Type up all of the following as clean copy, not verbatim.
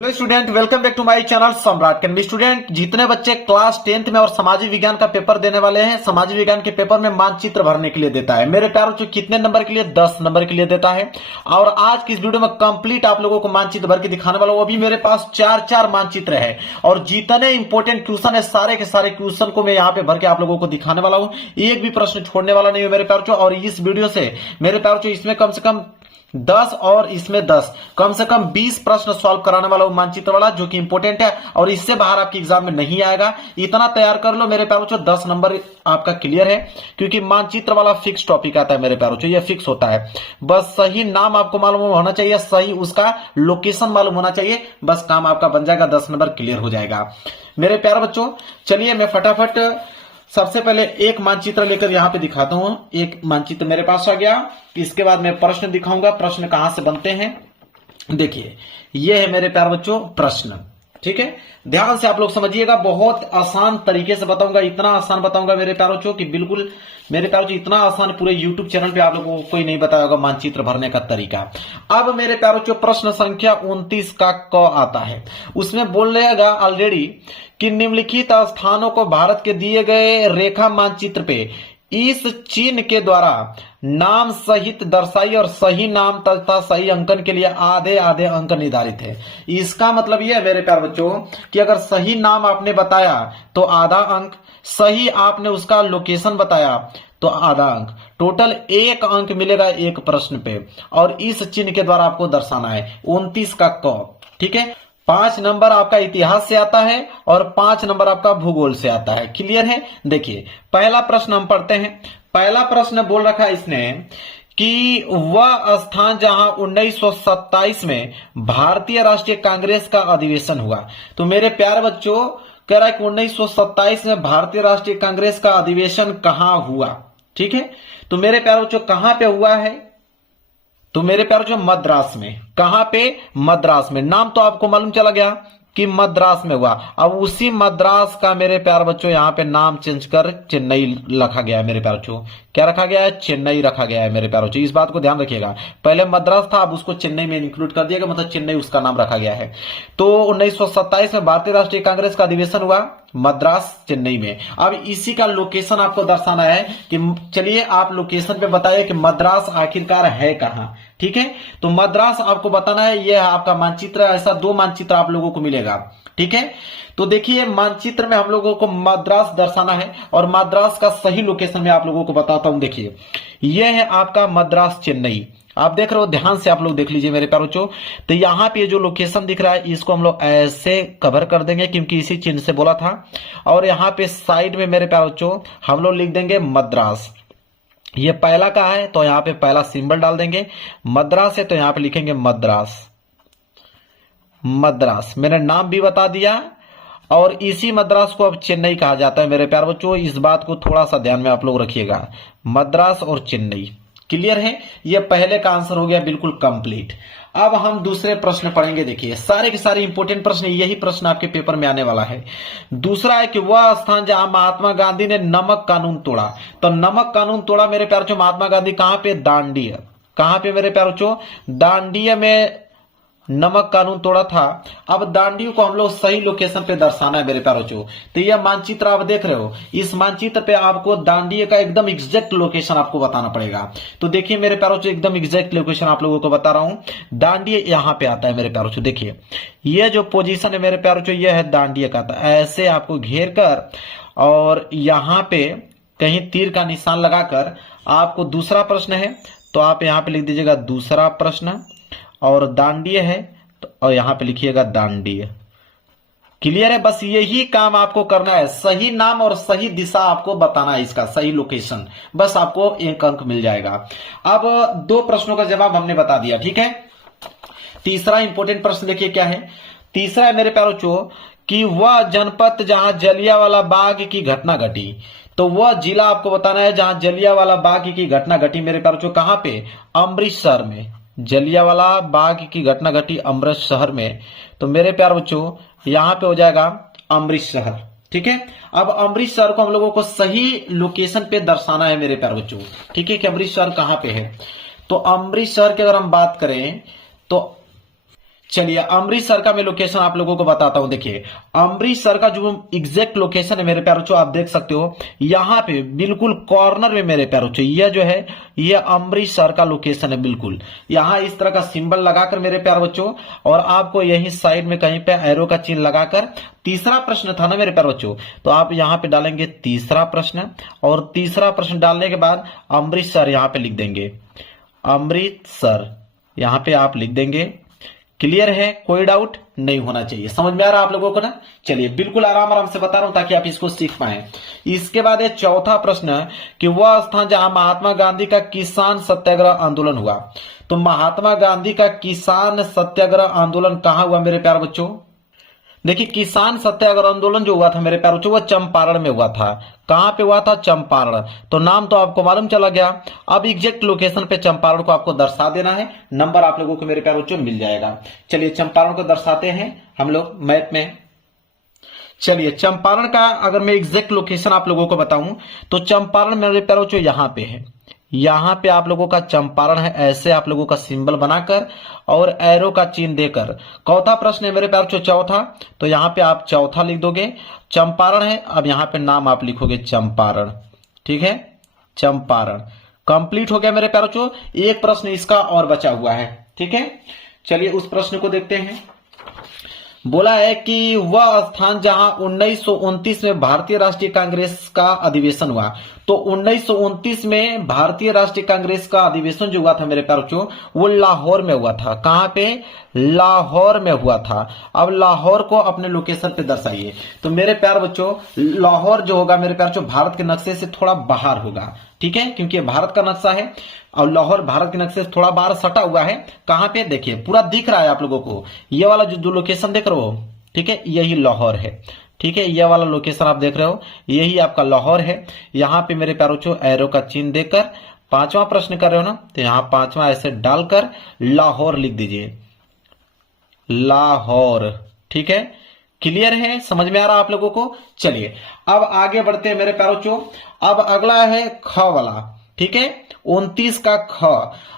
Hello student, welcome back to my channel Samrat academy. Student, जितने बच्चे class 10th में और सामाजिक विज्ञान का पेपर देने वाले हैं, सामाजिक विज्ञान के पेपर में मानचित्र भरने के लिए देता है। मेरे प्यारों जो कितने नंबर के लिए? 10 नंबर के लिए देता है। और आज की इस वीडियो में कंप्लीट आप लोगों को मानचित्र भर के दिखाने वाला हूं। अभी मेरे पास 4 मानचित्र है और जितने इंपॉर्टेंट क्वेश्चन है सारे के सारे क्वेश्चन को मैं यहाँ पे भर के आप लोगों को दिखाने वाला हूं। एक भी प्रश्न छोड़ने वाला नहीं है मेरे प्यारों। और इस वीडियो से मेरे प्यारों इसमें कम से कम 10 और इसमें 10 कम से कम 20 प्रश्न सॉल्व कराने वाला हूं मानचित्र वाला, जो कि इंपॉर्टेंट है और इससे बाहर आपके एग्जाम में नहीं आएगा। इतना तैयार कर लो मेरे प्यारों, 10 नंबर आपका क्लियर है, क्योंकि मानचित्र वाला फिक्स टॉपिक आता है मेरे प्यारों, ये फिक्स होता है। बस सही नाम आपको मालूम होना चाहिए, सही उसका लोकेशन मालूम होना चाहिए, बस काम आपका बन जाएगा, 10 नंबर क्लियर हो जाएगा मेरे प्यारे बच्चों। चलिए मैं फटाफट सबसे पहले एक मानचित्र लेकर यहां पे दिखाता हूं। एक मानचित्र मेरे पास आ गया, इसके बाद मैं प्रश्न दिखाऊंगा, प्रश्न कहां से बनते हैं। देखिए ये है मेरे प्यारे बच्चों प्रश्न, ठीक है। ध्यान से आप लोग समझिएगा, बहुत आसान तरीके से बताऊंगा, इतना आसान बताऊंगा मेरे प्यारे बच्चों कि बिल्कुल मेरे प्यारे बच्चों इतना आसान पूरे यूट्यूब चैनल पे आप लोगों को कोई नहीं बताया होगा मानचित्र भरने का तरीका। अब मेरे प्यारे बच्चों प्रश्न संख्या 29 का क आता है, उसमें बोल रहेगा ऑलरेडी कि निम्नलिखित स्थानों को भारत के दिए गए रेखा मानचित्र पे इस चिन्ह के द्वारा नाम सहित दर्शाई और सही नाम तथा सही अंकन के लिए आधे आधे अंक निर्धारित है। इसका मतलब यह है मेरे प्यारे बच्चों कि अगर सही नाम आपने बताया तो आधा अंक, सही आपने उसका लोकेशन बताया तो आधा अंक, टोटल 1 अंक मिलेगा एक प्रश्न पे। और इस चिन्ह के द्वारा आपको दर्शाना है 29 का क, ठीक है। 5 नंबर आपका इतिहास से आता है और 5 नंबर आपका भूगोल से आता है। क्लियर है? देखिए पहला प्रश्न हम पढ़ते हैं। पहला प्रश्न बोल रखा है इसने कि वह स्थान जहां 1927 में भारतीय राष्ट्रीय कांग्रेस का अधिवेशन हुआ। तो मेरे प्यारे बच्चों कह रहा है कि 1927 में भारतीय राष्ट्रीय कांग्रेस का अधिवेशन कहां हुआ, ठीक है। तो मेरे प्यारे बच्चों कहां पे हुआ है? तो मेरे प्यारे जो मद्रास में। कहां पे? मद्रास में। नाम तो आपको मालूम चला गया कि मद्रास में हुआ। अब उसी मद्रास का मेरे प्यारे बच्चों यहां पे नाम चेंज कर चेन्नई रखा गया है मेरे प्यारे बच्चों। क्या रखा गया है? चेन्नई रखा गया है मेरे प्यारे बच्चों, इस बात को ध्यान रखिएगा। पहले मद्रास था, अब उसको चेन्नई में इंक्लूड कर दिया, मतलब चेन्नई उसका नाम रखा गया है। तो 1927 में भारतीय राष्ट्रीय कांग्रेस का अधिवेशन हुआ मद्रास चेन्नई में। अब इसी का लोकेशन आपको दर्शाना है कि चलिए आप लोकेशन पे बताइए कि मद्रास आखिरकार है कहां, ठीक है। तो मद्रास आपको बताना है, यह आपका मानचित्र। ऐसा 2 मानचित्र आप लोगों को मिलेगा, ठीक है। तो देखिए मानचित्र में हम लोगों को मद्रास दर्शाना है और मद्रास का सही लोकेशन में आप लोगों को बताता हूं। देखिए यह है आपका मद्रास चेन्नई, आप देख रहे हो, ध्यान से आप लोग देख लीजिए मेरे प्यारे बच्चों। तो यहां पे जो लोकेशन दिख रहा है इसको हम लोग ऐसे कवर कर देंगे क्योंकि इसी चिन्ह से बोला था। और यहां पे साइड में मेरे प्यारे बच्चों हम लोग लिख देंगे मद्रास। ये पहला का है तो यहां पे पहला सिंबल डाल देंगे। मद्रास है तो यहां पे लिखेंगे मद्रास। मद्रास मैंने नाम भी बता दिया। और इसी मद्रास को अब चेन्नई कहा जाता है मेरे प्यारे बच्चों, इस बात को थोड़ा सा ध्यान में आप लोग रखिएगा। मद्रास और चेन्नई, क्लियर है। ये पहले का आंसर हो गया बिल्कुल कंप्लीट। अब हम दूसरे प्रश्न पढ़ेंगे। देखिए सारे के सारे इंपोर्टेंट प्रश्न, यही प्रश्न आपके पेपर में आने वाला है। दूसरा है कि वह स्थान जहां महात्मा गांधी ने नमक कानून तोड़ा। तो नमक कानून तोड़ा मेरे प्यारे बच्चों महात्मा गांधी कहां पे? दांडी। कहां पे मेरे प्यारे बच्चों? दांडी में नमक कानून तोड़ा था। अब दांडी को हम लोग सही लोकेशन पे दर्शाना है मेरे प्यारे बच्चों। तो यह मानचित्र आप देख रहे हो, इस मानचित्र पे आपको दांडी का एकदम एग्जैक्ट लोकेशन आपको बताना पड़ेगा। तो देखिए मेरे प्यारे बच्चों एकदम एग्जैक्ट लोकेशन आप लोगों को बता रहा हूं। दांडी यहां पे आता है मेरे प्यारे बच्चों। देखिए यह जो पोजीशन है मेरे प्यारे बच्चों यह है दांडी का। ऐसे आपको घेर कर और यहां पे कहीं तीर का निशान लगाकर आपको दूसरा प्रश्न है तो आप यहां पे लिख दीजिएगा दूसरा प्रश्न। और दांडी है तो और यहां पे लिखिएगा दांडी। क्लियर है? बस यही काम आपको करना है, सही नाम और सही दिशा आपको बताना है, इसका सही लोकेशन, बस आपको 1 अंक मिल जाएगा। अब 2 प्रश्नों का जवाब हमने बता दिया, ठीक है। तीसरा इंपॉर्टेंट प्रश्न देखिए क्या है। तीसरा है मेरे प्यारे बच्चों कि वह जनपद जहां जलियांवाला बाग की घटना घटी। तो वह जिला आपको बताना है जहां जलियांवाला बाग की घटना घटी मेरे प्यारे बच्चों। कहां पे? अमृतसर में। जलियांवाला बाग की घटना घटी अमृतसर में। तो मेरे प्यारे बच्चों यहां पे हो जाएगा अमृतसर, ठीक है। अब अमृतसर को हम लोगों को सही लोकेशन पे दर्शाना है मेरे प्यारे बच्चों, ठीक है, कि अमृतसर कहां पे है। तो अमृतसर की अगर हम बात करें तो चलिए अमृतसर का मैं लोकेशन आप लोगों को बताता हूं। देखिए अमृतसर का जो एग्जैक्ट लोकेशन है मेरे प्यारे बच्चों, आप देख सकते हो यहाँ पे बिल्कुल कॉर्नर में मेरे प्यारे बच्चों, यह जो है ये अमृतसर का लोकेशन है। बिल्कुल यहाँ इस तरह का सिंबल लगाकर मेरे प्यारे बच्चों, और आपको यही साइड में कहीं पे एरो का चिन्ह लगाकर, तीसरा प्रश्न था ना मेरे प्यारे बच्चों, तो आप यहाँ पे डालेंगे तीसरा प्रश्न, और तीसरा प्रश्न डालने के बाद अमृतसर यहाँ पे लिख देंगे, अमृतसर यहाँ पे आप लिख देंगे। क्लियर है, कोई डाउट नहीं होना चाहिए। समझ में आ रहा है आप लोगों को ना? चलिए बिल्कुल आराम आराम से बता रहा हूं ताकि आप इसको सीख पाए। इसके बाद ये चौथा प्रश्न है कि वह स्थान जहां महात्मा गांधी का किसान सत्याग्रह आंदोलन हुआ, तो महात्मा गांधी का किसान सत्याग्रह आंदोलन कहां हुआ मेरे प्यारे बच्चों? देखिए किसान सत्याग्रह आंदोलन जो हुआ था मेरे प्यारे बच्चों, वो चंपारण में हुआ था। कहां पे हुआ था? चंपारण। तो नाम तो आपको मालूम चला गया। अब एग्जैक्ट लोकेशन पे चंपारण को आपको दर्शा देना है, नंबर आप लोगों को मेरे प्यारे बच्चों मिल जाएगा। चलिए चंपारण को दर्शाते हैं हम लोग मैप में। चलिए चंपारण का अगर मैं एग्जैक्ट लोकेशन आप लोगों को बताऊं तो चंपारण मेरे प्यारे बच्चों यहां पे है। यहां पे आप लोगों का चंपारण है, ऐसे आप लोगों का सिंबल बनाकर और एरो का चिन्ह देकर। चौथा प्रश्न है मेरे प्यारे बच्चों चौथा, तो यहां पे आप चौथा लिख दोगे। चंपारण है, अब यहां पे नाम आप लिखोगे चंपारण। ठीक है, चंपारण कंप्लीट हो गया मेरे प्यारे बच्चों। एक प्रश्न इसका और बचा हुआ है। ठीक है, चलिए उस प्रश्न को देखते हैं। बोला है कि वह स्थान जहां 1929 में भारतीय राष्ट्रीय कांग्रेस का अधिवेशन हुआ, तो 1929 में भारतीय राष्ट्रीय कांग्रेस का अधिवेशन जो हुआ था मेरे प्यारे बच्चों, वो लाहौर में हुआ था। कहां पे? लाहौर में हुआ था। अब लाहौर को अपने लोकेशन पे दर्शाइए। तो मेरे प्यारे बच्चों लाहौर जो होगा मेरे प्यारे बच्चों भारत के नक्शे से थोड़ा बाहर होगा। ठीक है, क्योंकि ये भारत का नक्शा है और लाहौर भारत के नक्शे से थोड़ा बाहर सटा हुआ है। कहां पे? देखिए पूरा दिख रहा है आप लोगों को, ये वाला जो लोकेशन देख रहे हो, ठीक है, यही लाहौर है। ठीक है, यह वाला लोकेशन आप देख रहे हो, यही आपका लाहौर है। यहां पे मेरे प्यारे बच्चों एरो का चिन्ह देकर पांचवा प्रश्न कर रहे हो ना, तो यहां पांचवा ऐसे डालकर लाहौर लिख दीजिए, लाहौर। ठीक है, क्लियर है, समझ में आ रहा आप लोगों को? चलिए अब आगे बढ़ते हैं मेरे प्यारे बच्चों। अब अगला है ख वाला। ठीक है, 29 का ख।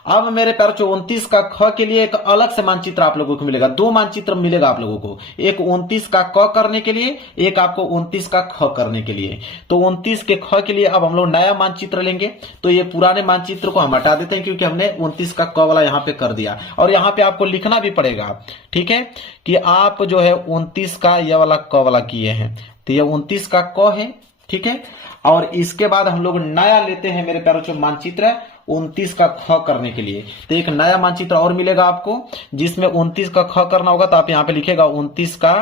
अब मेरे प्यारे बच्चों 29 का ख के लिए एक अलग से मानचित्र आप लोगों को मिलेगा। दो मानचित्र मिलेगा आप लोगों को, एक 29 का क करने के लिए, एक आपको 29 का ख करने के लिए। तो 29 के ख के लिए अब हम लोग नया मानचित्र लेंगे। तो ये पुराने मानचित्र को हम हटा देते हैं क्योंकि हमने 29 का क वाला यहां पे कर दिया, और यहां पे आपको लिखना भी पड़ेगा। ठीक है, कि आप जो है 29 का यह वाला क वाला किए हैं, तो ये 29 का क है। ठीक है, और इसके बाद हम लोग नया लेते हैं मेरे प्यारे बच्चों मानचित्र 29 का ख करने के लिए। तो एक नया मानचित्र और मिलेगा आपको जिसमें 29 का ख करना होगा, तो आप यहां पे लिखेगा 29 का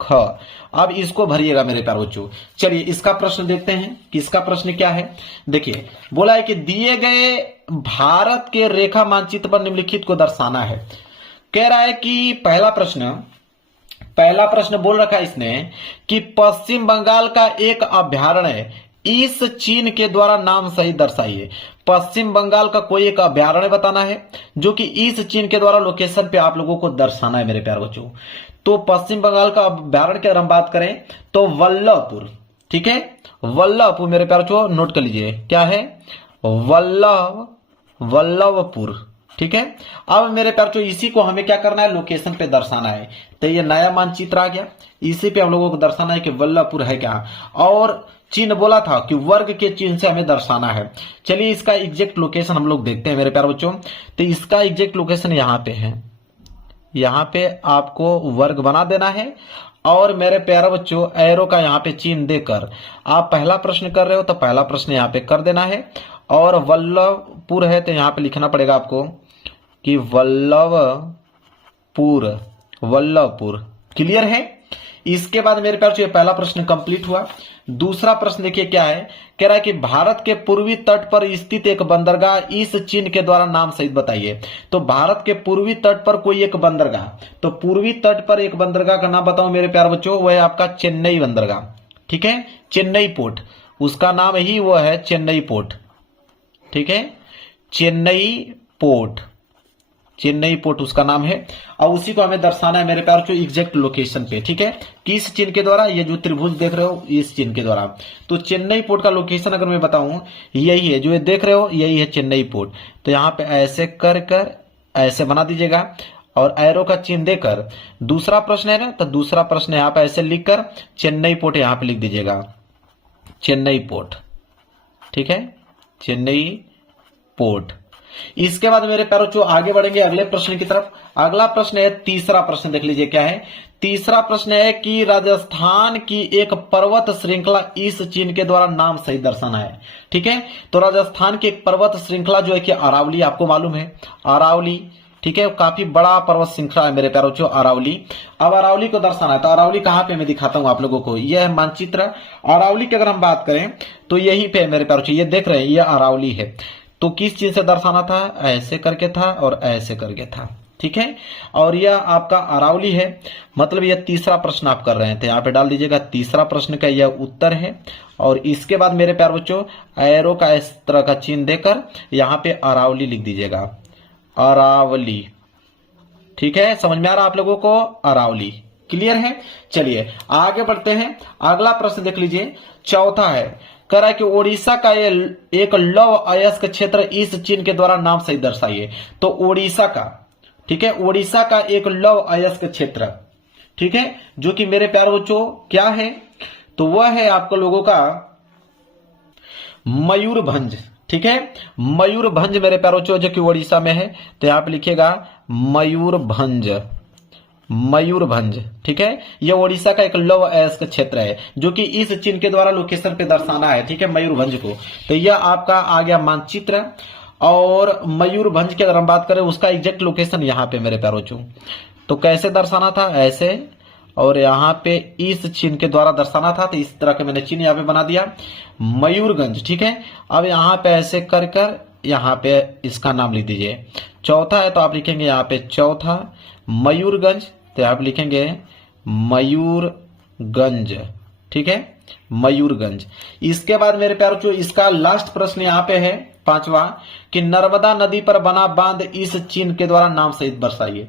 ख। अब इसको भरिएगा मेरे प्यारे बच्चों। चलिए इसका प्रश्न देखते हैं कि इसका प्रश्न क्या है। देखिए बोला है कि दिए गए भारत के रेखा मानचित्र पर निम्नलिखित को दर्शाना है। कह रहा है कि पहला प्रश्न बोल रखा है इसने कि पश्चिम बंगाल का एक अभयारण्य इस चिन्ह के द्वारा नाम सही दर्शाइए। पश्चिम बंगाल का कोई एक अभयारण्य बताना है जो कि इस चिन्ह के द्वारा लोकेशन पे आप लोगों को दर्शाना है मेरे प्यारे बच्चों। तो पश्चिम बंगाल का अभयारण्य की अगर हम बात करें तो वल्लभपुर। ठीक है, वल्लभपुर मेरे प्यारे बच्चों नोट कर लीजिए, क्या है? वल्लभपुर। ठीक है, अब मेरे प्यारे बच्चों इसी को हमें क्या करना है? लोकेशन पे दर्शाना है। तो ये नया मानचित्र आ गया, इसी पे हम लोगों को दर्शाना है कि वल्लभपुर है क्या। और चिन्ह बोला था कि वर्ग के चिन्ह से हमें दर्शाना है। चलिए इसका एग्जैक्ट लोकेशन हम लोग देखते हैं मेरे प्यारे बच्चों। तो इसका एग्जैक्ट लोकेशन यहाँ पे है, यहाँ पे आपको वर्ग बना देना है। और मेरे प्यारे बच्चों एरो का यहाँ पे चिन्ह देकर आप पहला प्रश्न कर रहे हो तो पहला प्रश्न यहाँ पे कर देना है। और वल्लभपुर है तो यहाँ पे लिखना पड़ेगा आपको कि वल्लभपुर। क्लियर है? इसके बाद मेरे प्यारे बच्चों पहला प्रश्न कंप्लीट हुआ। दूसरा प्रश्न देखिए क्या है, कह रहा है कि भारत के पूर्वी तट पर स्थित एक बंदरगाह इस चिन्ह के द्वारा नाम सहित बताइए। तो भारत के पूर्वी तट पर कोई एक बंदरगाह, तो पूर्वी तट पर एक बंदरगाह का नाम बताऊं मेरे प्यारे बच्चों, वह है आपका चेन्नई बंदरगाह। ठीक है, चेन्नई पोर्ट, उसका नाम ही वो है चेन्नई पोर्ट। ठीक है, चेन्नई पोर्ट उसका नाम है। और उसी को हमें दर्शाना है मेरे प्यारे बच्चों एग्जैक्ट लोकेशन पे। ठीक है, किस चिन्ह के द्वारा? ये जो त्रिभुज देख रहे हो इस चिन्ह के द्वारा। तो चेन्नई पोर्ट का लोकेशन अगर मैं बताऊं यही है, जो ये देख रहे हो यही है चेन्नई पोर्ट। तो यहां पे ऐसे कर ऐसे बना दीजिएगा और एरो का चिन्ह देकर दूसरा प्रश्न है ना, तो दूसरा प्रश्न यहाँ पे ऐसे लिखकर चेन्नई पोर्ट यहाँ पे लिख दीजिएगा, चेन्नई पोर्ट, ठीक है, चेन्नई पोर्ट। इसके बाद मेरे प्यारों जो आगे बढ़ेंगे अगले प्रश्न की तरफ। अगला प्रश्न है तीसरा प्रश्न, देख लीजिए क्या है। तीसरा प्रश्न है कि राजस्थान की एक पर्वत श्रृंखला इस चिन्ह के द्वारा नाम सहित दर्शाना है, ठीक है। तो राजस्थान की एक पर्वत श्रृंखला जो है कि अरावली, आपको मालूम है अरावली, ठीक है, काफी बड़ा पर्वत श्रृंखला है मेरे प्यारों जो अरावली। अब अरावली को दर्शाना है, तो अरावली कहां पे मैं दिखाता हूं आप लोगों को, यह है मानचित्र अरावली की। अगर हम बात करें तो यहीं पे मेरे प्यारों ये देख रहे हैं, यह अरावली है। तो किस चीज से दर्शाना था, ऐसे करके था और ऐसे करके था, ठीक है। और यह आपका अरावली है, मतलब यह तीसरा प्रश्न आप कर रहे थे, यहाँ पे डाल दीजिएगा तीसरा प्रश्न का यह उत्तर है। और इसके बाद मेरे प्यार बच्चों एरो का इस तरह का चिन्ह देकर यहाँ पे अरावली लिख दीजिएगा, अरावली, ठीक है। समझ में आ रहा आप लोगों को, अरावली, क्लियर है। चलिए आगे बढ़ते हैं। अगला प्रश्न देख लीजिए, चौथा है, कह रहा है कि ओडिशा का ये एक लौह अयस्क क्षेत्र इस चिन्ह के द्वारा नाम सहित दर्शाइए। तो ओडिशा का, ठीक है, ओडिशा का एक लौह अयस्क क्षेत्र, ठीक है, जो कि मेरे प्यारे बच्चों क्या है, तो वह है आपको लोगों का मयूरभंज, ठीक है, मयूरभंज मेरे प्यारे बच्चों जो कि ओडिशा में है। तो यहां पे लिखिएगा मयूरभंज, मयूरभंज, ठीक है। यह ओडिशा का एक लौह अयस्क क्षेत्र है जो कि इस चिन्ह के द्वारा लोकेशन पे दर्शाना है, ठीक है, मयूरभंज को। तो यह आपका आ गया मानचित्र। और मयूरभंज की अगर हम बात करें उसका एग्जैक्ट लोकेशन यहाँ पे मेरे प्यारों चो, तो कैसे दर्शाना था, ऐसे, और यहाँ पे इस चिन्ह के द्वारा दर्शाना था। तो इस तरह के मैंने चिन्ह यहाँ पे बना दिया, मयूरगंज, ठीक है। अब यहाँ पे ऐसे कर कर यहाँ पे इसका नाम लिख दीजिए। चौथा है तो आप लिखेंगे यहाँ पे चौथा मयूरगंज, तो आप लिखेंगे मयूरगंज, ठीक है, मयूरगंज। इसके बाद मेरे प्यारों जो इसका लास्ट प्रश्न यहाँ पे है पांचवा, कि नर्मदा नदी पर बना बांध इस चिन्ह के द्वारा नाम सहित दर्शाइए।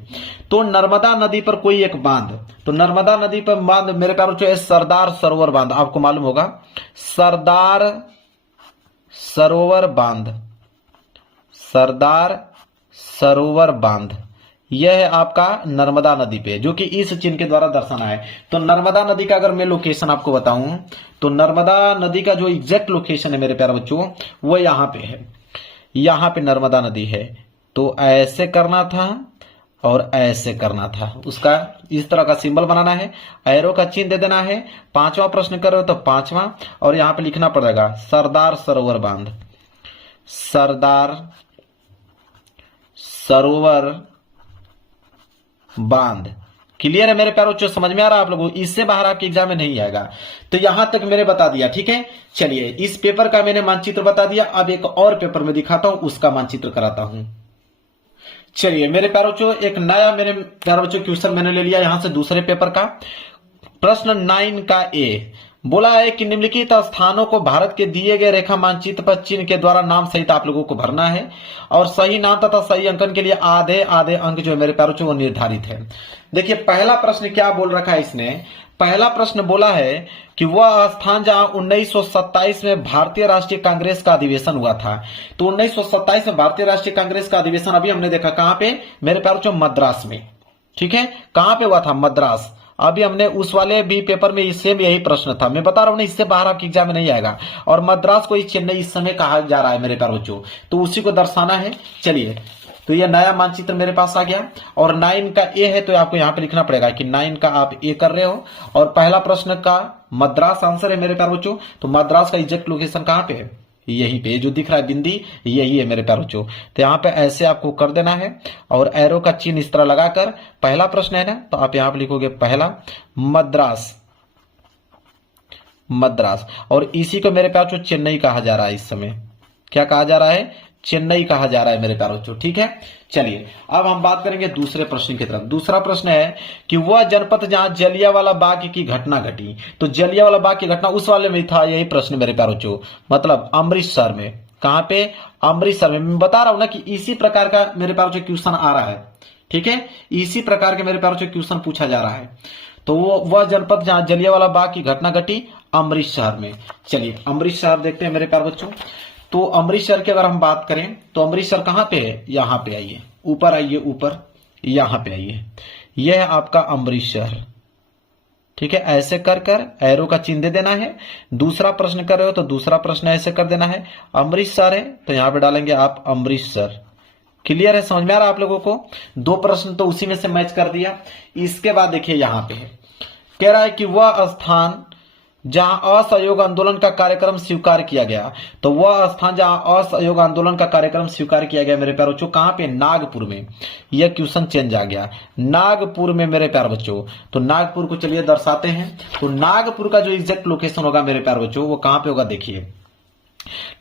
तो नर्मदा नदी पर कोई एक बांध, तो नर्मदा नदी पर बांध मेरे प्यारों जो है सरदार सरोवर बांध, आपको मालूम होगा सरदार सरोवर बांध, सरदार सरोवर बांध, यह है आपका नर्मदा नदी पे जो कि इस चिन्ह के द्वारा दर्शाना है। तो नर्मदा नदी का अगर मैं लोकेशन आपको बताऊं तो नर्मदा नदी का जो एग्जैक्ट लोकेशन है मेरे प्यारे बच्चों वो यहां पे है, यहां पे नर्मदा नदी है। तो ऐसे करना था और ऐसे करना था, उसका इस तरह का सिंबल बनाना है, एरो का चिन्ह दे देना है। पांचवा प्रश्न करो तो पांचवा, और यहां पे लिखना पड़ेगा सरदार सरोवर बांध, सरदार सरोवर बांध। क्लियर है मेरे प्यारों, जो समझ में आ रहा है आप लोगों को, इससे बाहर आपके एग्जाम में नहीं आएगा। तो यहां तक मैंने बता दिया, ठीक है। चलिए इस पेपर का मैंने मानचित्र बता दिया, अब एक और पेपर में दिखाता हूं, उसका मानचित्र कराता हूं। चलिए मेरे प्यारों जो एक नया मेरे प्यारों बच्चों क्वेश्चन मैंने ले लिया यहां से दूसरे पेपर का, प्रश्न 9 का ए बोला है कि निम्नलिखित स्थानों को भारत के दिए गए रेखा मानचित्र पर चिन्ह के द्वारा नाम सहित आप लोगों को भरना है, और सही नाम तथा सही अंकन के लिए आधे आधे अंक जो है मेरे प्यारों वो निर्धारित है। देखिए पहला प्रश्न क्या बोल रखा है इसने, पहला प्रश्न बोला है कि वह स्थान जहां 1927 में भारतीय राष्ट्रीय कांग्रेस का अधिवेशन हुआ था। तो 1927 में भारतीय राष्ट्रीय कांग्रेस का अधिवेशन अभी हमने देखा कहां पे मेरे प्यारों मद्रास में, ठीक है, कहां पे हुआ था, मद्रास। अभी हमने उस वाले भी पेपर में सेम यही प्रश्न था, मैं बता रहा हूं ना, इससे बाहर आपके एग्जाम में नहीं आएगा। और मद्रास को चेन्नई इस समय कहा जा रहा है मेरे प्यारे बच्चों, तो उसी को दर्शाना है। चलिए तो यह नया मानचित्र मेरे पास आ गया, और 9 का ए है तो आपको यहां पे लिखना पड़ेगा कि 9 का आप ए कर रहे हो, और पहला प्रश्न का मद्रास आंसर है मेरे प्यारे बच्चों। तो मद्रास का एग्जैक्ट लोकेशन कहां पे है, यहीं पे जो दिख रहा है बिंदी, यही है मेरे प्यारे बच्चों। तो यहाँ पे ऐसे आपको कर देना है, और एरो का चिन्ह इस तरह लगाकर, पहला प्रश्न है ना, तो आप यहाँ पे लिखोगे पहला मद्रास, मद्रास, और इसी को मेरे प्यारे बच्चों चेन्नई कहा जा रहा है इस समय, क्या कहा जा रहा है, चेन्नई कहा जा रहा है मेरे प्यारे बच्चों, ठीक है। चलिए अब हम बात करेंगे दूसरे प्रश्न की तरफ। दूसरा प्रश्न है कि वह जनपद जहां जलियांवाला बाग की घटना घटी। तो जलियांवाला बाग की घटना उस वाले में था, यही प्रश्न मेरे प्यारे बच्चों, मतलब अमृतसर में, कहां पे, अमृतसर में। मैं बता रहा हूं ना कि इसी प्रकार का मेरे प्यारे बच्चों क्वेश्चन आ रहा है, ठीक है, इसी प्रकार के मेरे प्यारे बच्चों क्वेश्चन पूछा जा रहा है। तो वह जनपद जहां जलियांवाला बाग की घटना घटी अमृतसर में। चलिए अमृतसर देखते हैं मेरे प्यारे बच्चों। तो अमृतसर की अगर हम बात करें तो अमृतसर कहां पे है, यहां पे आइए, ऊपर आइए, ऊपर यहां पे आइए, यह है आपका अमृतसर। ठीक है, ऐसे कर कर एरो का चिन्ह दे देना है। दूसरा प्रश्न कर रहे हो तो दूसरा प्रश्न ऐसे कर देना है। अमृतसर है तो यहां पे डालेंगे आप अमृतसर। क्लियर है, समझ में आ रहा है आप लोगों को? दो प्रश्न तो उसी में से मैच कर दिया। इसके बाद देखिए यहां पे है, कह रहा है कि वह स्थान जहां असहयोग आंदोलन का कार्यक्रम स्वीकार किया गया, तो वह स्थान जहां असहयोग आंदोलन का कार्यक्रम स्वीकार किया गया मेरे प्यारे बच्चों, कहां पे? नागपुर में। यह क्वेश्चन चेंज आ गया, नागपुर में मेरे प्यारे बच्चों। तो नागपुर को चलिए दर्शाते हैं। तो नागपुर का जो एग्जैक्ट लोकेशन होगा मेरे प्यारे बच्चों, वो कहां पे होगा? देखिए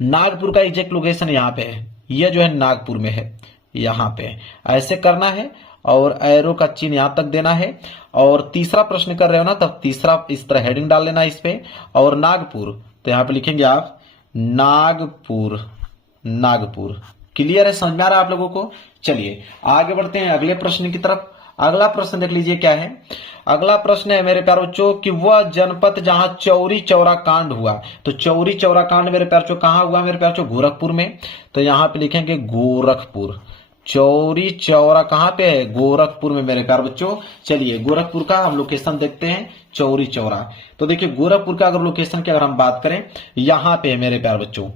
नागपुर का एग्जैक्ट लोकेशन यहां पे है, यह जो है नागपुर में है, यहां पे ऐसे करना है और एरो का चिन्ह यहां तक देना है। और तीसरा प्रश्न कर रहे हो ना, तब तीसरा इस तरह हेडिंग डाल लेना इस पे, और नागपुर तो यहां पे लिखेंगे आप नागपुर, नागपुर। क्लियर है, समझ में आ रहा है आप लोगों को? चलिए आगे बढ़ते हैं अगले प्रश्न की तरफ। अगला प्रश्न देख लीजिए क्या है। अगला प्रश्न है मेरे प्यारे बच्चों कि वह जनपद जहां चौरी चौरा कांड हुआ, तो चौरी चौरा कांड मेरे प्यारे बच्चों कहां हुआ? मेरे प्यारे बच्चों गोरखपुर में। तो यहां पे लिखेंगे गोरखपुर। चौरी चौरा कहां पे है? गोरखपुर में मेरे प्यारे बच्चों। चलिए गोरखपुर का हम लोकेशन देखते हैं, चौरी चौरा। तो देखिए गोरखपुर का अगर लोकेशन की अगर हम बात करें, यहां पे है मेरे प्यारे बच्चों।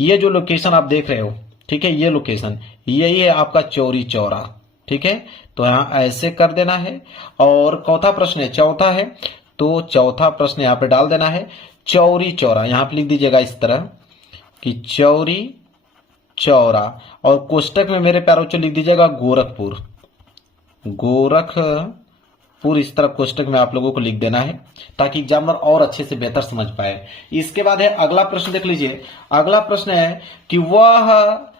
ये जो लोकेशन आप देख रहे हो, ठीक है, ये लोकेशन यही है आपका चौरी चौरा। ठीक है, तो यहां ऐसे कर देना है। और चौथा प्रश्न है, चौथा है, तो चौथा प्रश्न यहां पे डाल देना है चौरी चौरा। यहां पे लिख दीजिएगा इस तरह कि चौरी चौरा, और कोष्टक में मेरे प्यारे बच्चों लिख दीजिएगा गोरखपुर, गोरखपुर। इस तरह कोष्टक में आप लोगों को लिख देना है ताकि एग्जामिनर और अच्छे से बेहतर समझ पाए। इसके बाद है अगला प्रश्न, देख लीजिए। अगला प्रश्न है कि वह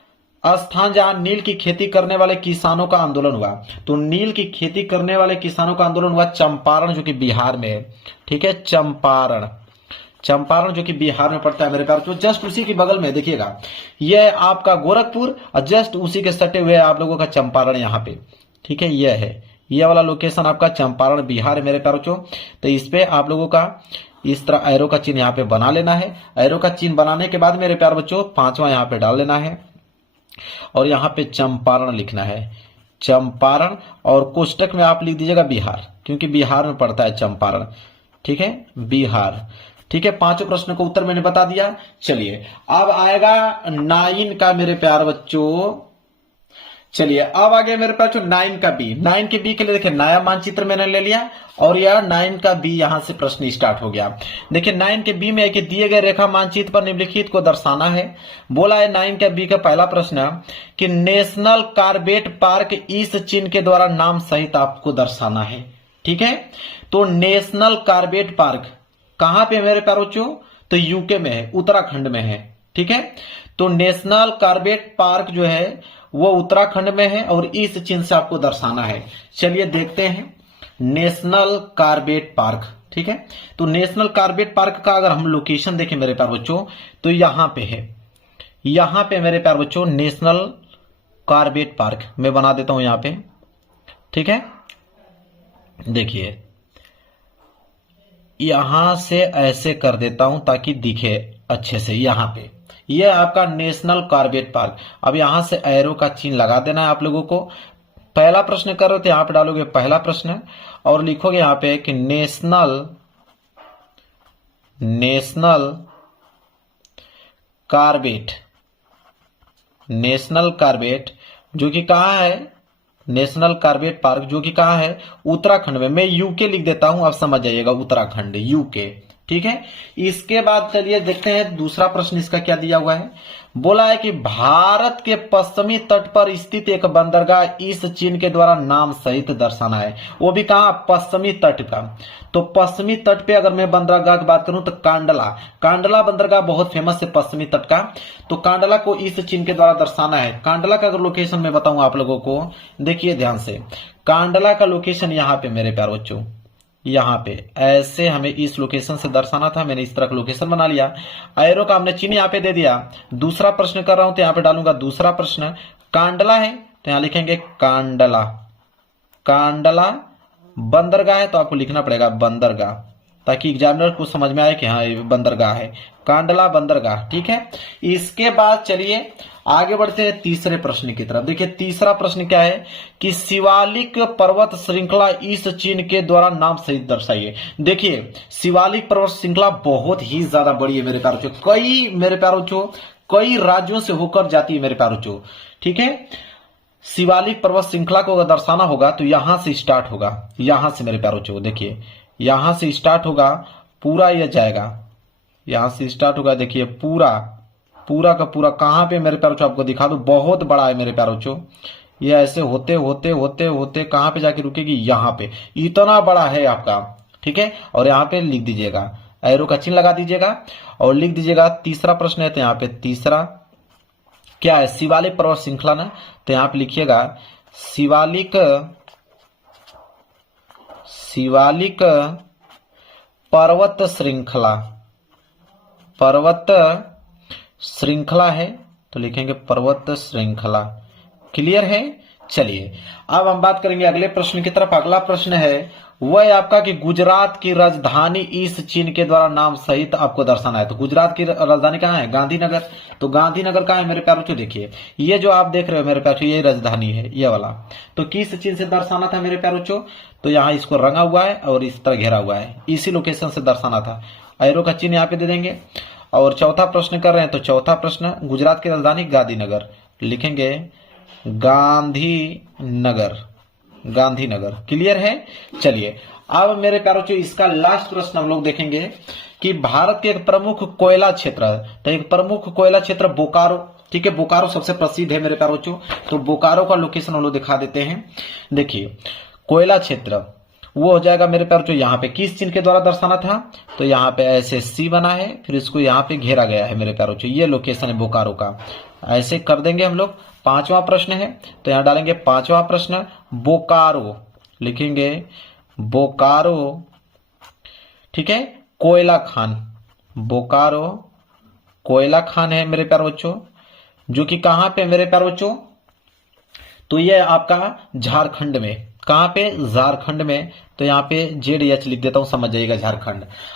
स्थान जहां नील की खेती करने वाले किसानों का आंदोलन हुआ, तो नील की खेती करने वाले किसानों का आंदोलन हुआ चंपारण, जो कि बिहार में है। ठीक है, चंपारण, चंपारण जो कि बिहार में पड़ता है मेरे प्यारे बच्चों। जस्ट उसी के बगल में देखिएगा, यह आपका गोरखपुर और जस्ट उसी के सटे हुए आप लोगों का चंपारण यहाँ पे। ठीक है, यह है, यह वाला लोकेशन आपका चंपारण बिहार है मेरे प्यारे बच्चों। तो इस पे आप लोगों का इस तरह एरो का चिन्ह यहाँ पे बना लेना है। एरो का चिन्ह बनाने के बाद मेरे प्यारे बच्चों पांचवा यहाँ पे डाल लेना है और यहाँ पे चंपारण लिखना है, चंपारण। और कोष्टक में आप लिख दीजिएगा बिहार, क्योंकि बिहार में पड़ता है चंपारण। ठीक है, बिहार। ठीक है, पांचों प्रश्नों का उत्तर मैंने बता दिया। चलिए अब आएगा 9 का मेरे प्यारे बच्चों। चलिए अब आ गया मेरे पास 9 का बी। 9 के बी के लिए देखिए नया मानचित्र मैंने ले लिया और यह 9 का बी यहां से प्रश्न स्टार्ट हो गया। देखिए 9 के बी में एक दिए गए रेखा मानचित्र पर निम्नलिखित को दर्शाना है। बोला है 9 का बी का पहला प्रश्न कि नेशनल कार्बेट पार्क इस चिन्ह के द्वारा नाम सहित आपको दर्शाना है। ठीक है, तो नेशनल कार्बेट पार्क कहां पे मेरे प्यारे बच्चों? तो यूके में है, उत्तराखंड में है। ठीक है, तो नेशनल कार्बेट पार्क जो है वो उत्तराखंड में है और इस चिन्ह से आपको दर्शाना है। चलिए देखते हैं नेशनल कार्बेट पार्क। ठीक है, तो नेशनल कार्बेट पार्क का अगर हम लोकेशन देखें मेरे प्यारे बच्चों, तो यहां पे है, यहां पे मेरे प्यारे बच्चों नेशनल कार्बेट पार्क मैं बना देता हूं यहां पे। ठीक है, देखिए यहां से ऐसे कर देता हूं ताकि दिखे अच्छे से। यहां पे यह आपका नेशनल कार्बेट पार्क। अब यहां से एरो का चिन्ह लगा देना है आप लोगों को। पहला प्रश्न कर रहे थे, यहां पे डालोगे पहला प्रश्न और लिखोगे यहां पे कि नेशनल कार्बेट, नेशनल कार्बेट जो कि कहां है? नेशनल कार्बेट पार्क जो कि कहां है? उत्तराखंड में। मैं यूके लिख देता हूं, आप समझ जाइएगा, उत्तराखंड, यूके। ठीक है, इसके बाद चलिए देखते हैं दूसरा प्रश्न इसका क्या दिया हुआ है। बोला है कि भारत के पश्चिमी तट पर स्थित एक बंदरगाह इस चिन्ह के द्वारा नाम सहित दर्शाना है। वो भी कहां? पश्चिमी तट का। तो पश्चिमी तट पे अगर मैं बंदरगाह की बात करूं तो कांडला, कांडला बंदरगाह बहुत फेमस है पश्चिमी तट का। तो कांडला को इस चिन्ह के द्वारा दर्शाना है। कांडला का अगर लोकेशन मैं बताऊं आप लोगों को, देखिए ध्यान से, कांडला का लोकेशन यहाँ पे मेरे प्यारे बच्चों, यहाँ पे ऐसे हमें इस लोकेशन से दर्शाना था। मैंने इस तरह का लोकेशन बना लिया, एरो का हमने चिन्ह यहाँ पे दे दिया। दूसरा प्रश्न कर रहा हूं तो यहाँ पे डालूंगा दूसरा प्रश्न, कांडला है तो यहां लिखेंगे कांडला, कांडला बंदरगाह है तो आपको लिखना पड़ेगा बंदरगाह। ताकि एग्जामिनर को समझ में आए कि हाँ ये बंदरगाह है, कांडला बंदरगाह। ठीक है, इसके बाद चलिए आगे बढ़ते हैं तीसरे प्रश्न की तरफ। देखिए तीसरा प्रश्न क्या है कि शिवालिक पर्वत श्रृंखला इस चिन्ह के द्वारा नाम सहित दर्शाइए। देखिए शिवालिक पर्वत श्रृंखला बहुत ही ज्यादा बड़ी है मेरे प्यारो बच्चों, कई राज्यों से होकर जाती है मेरे प्यारो बच्चों। ठीक है, शिवालिक पर्वत श्रृंखला को अगर दर्शाना होगा तो यहां से स्टार्ट होगा, यहां से मेरे प्यारो बच्चों देखिए यहां से स्टार्ट होगा, पूरा यह जाएगा, यहां से स्टार्ट होगा। देखिए पूरा का पूरा कहां पे मेरे प्यारो बच्चों आपको दिखा दो, बहुत बड़ा है मेरे प्यारो बच्चों। ये ऐसे होते होते होते होते कहां पे जाके रुकेगी, यहां पे, इतना बड़ा है आपका। ठीक है, और यहाँ पे लिख दीजिएगा, एरो का चिन्ह लगा दीजिएगा और लिख दीजिएगा। तीसरा प्रश्न है तो यहाँ पे तीसरा क्या है, शिवालिक पर्वत श्रृंखला ना, तो यहाँ पे लिखिएगा शिवालिक पर्वत श्रृंखला है, तो लिखेंगे पर्वत श्रृंखला। क्लियर है। चलिए अब हम बात करेंगे अगले प्रश्न की तरफ। अगला प्रश्न है वह आपका कि गुजरात की राजधानी इस चिन्ह के द्वारा नाम सहित आपको दर्शाना है। तो गुजरात की राजधानी कहाँ है, गांधीनगर। तो गांधीनगर कहाँ है मेरे प्यारो बच्चों, देखिए ये जो आप देख रहे हो मेरे प्यारो बच्चों, ये राजधानी है ये वाला। तो किस चिन्ह से दर्शाना था मेरे प्यारो बच्चों, तो यहाँ इसको रंगा हुआ है और इस तरह घेरा हुआ है, इसी लोकेशन से दर्शाना था। एरो का चिन्ह यहाँ पे दे देंगे। और चौथा प्रश्न कर रहे हैं, तो चौथा प्रश्न गुजरात की राजधानी गांधीनगर, लिखेंगे गांधीनगर। क्लियर है। चलिए अब मेरे प्यारो बच्चों इसका लास्ट प्रश्न हम लोग देखेंगे कि भारत के एक प्रमुख कोयला क्षेत्र, तो एक प्रमुख कोयला क्षेत्र बोकारो। ठीक है, बोकारो सबसे प्रसिद्ध है मेरे प्यारो बच्चों, तो बोकारो का लोकेशन हम लोग दिखा देते हैं। देखिए कोयला क्षेत्र वो हो जाएगा मेरे प्यारो बच्चों, यहाँ पे किस चिन्ह के द्वारा दर्शाना था, तो यहाँ पे ऐसे सी बना है, फिर इसको यहाँ पे घेरा गया है मेरे प्यारो बच्चों, ये लोकेशन है बोकारो का। ऐसे कर देंगे हम लोग। पांचवा प्रश्न है तो यहाँ डालेंगे पांचवा प्रश्न बोकारो, लिखेंगे बोकारो। ठीक है, कोयला खान, बोकारो कोयला खान है मेरे प्यारे बच्चों, जो कि कहां पे मेरे प्यारे बच्चों, तो ये आपका झारखंड में, कहां पे, झारखंड में। तो यहाँ पे ZH लिख देता हूं, समझ जाइएगा झारखंड।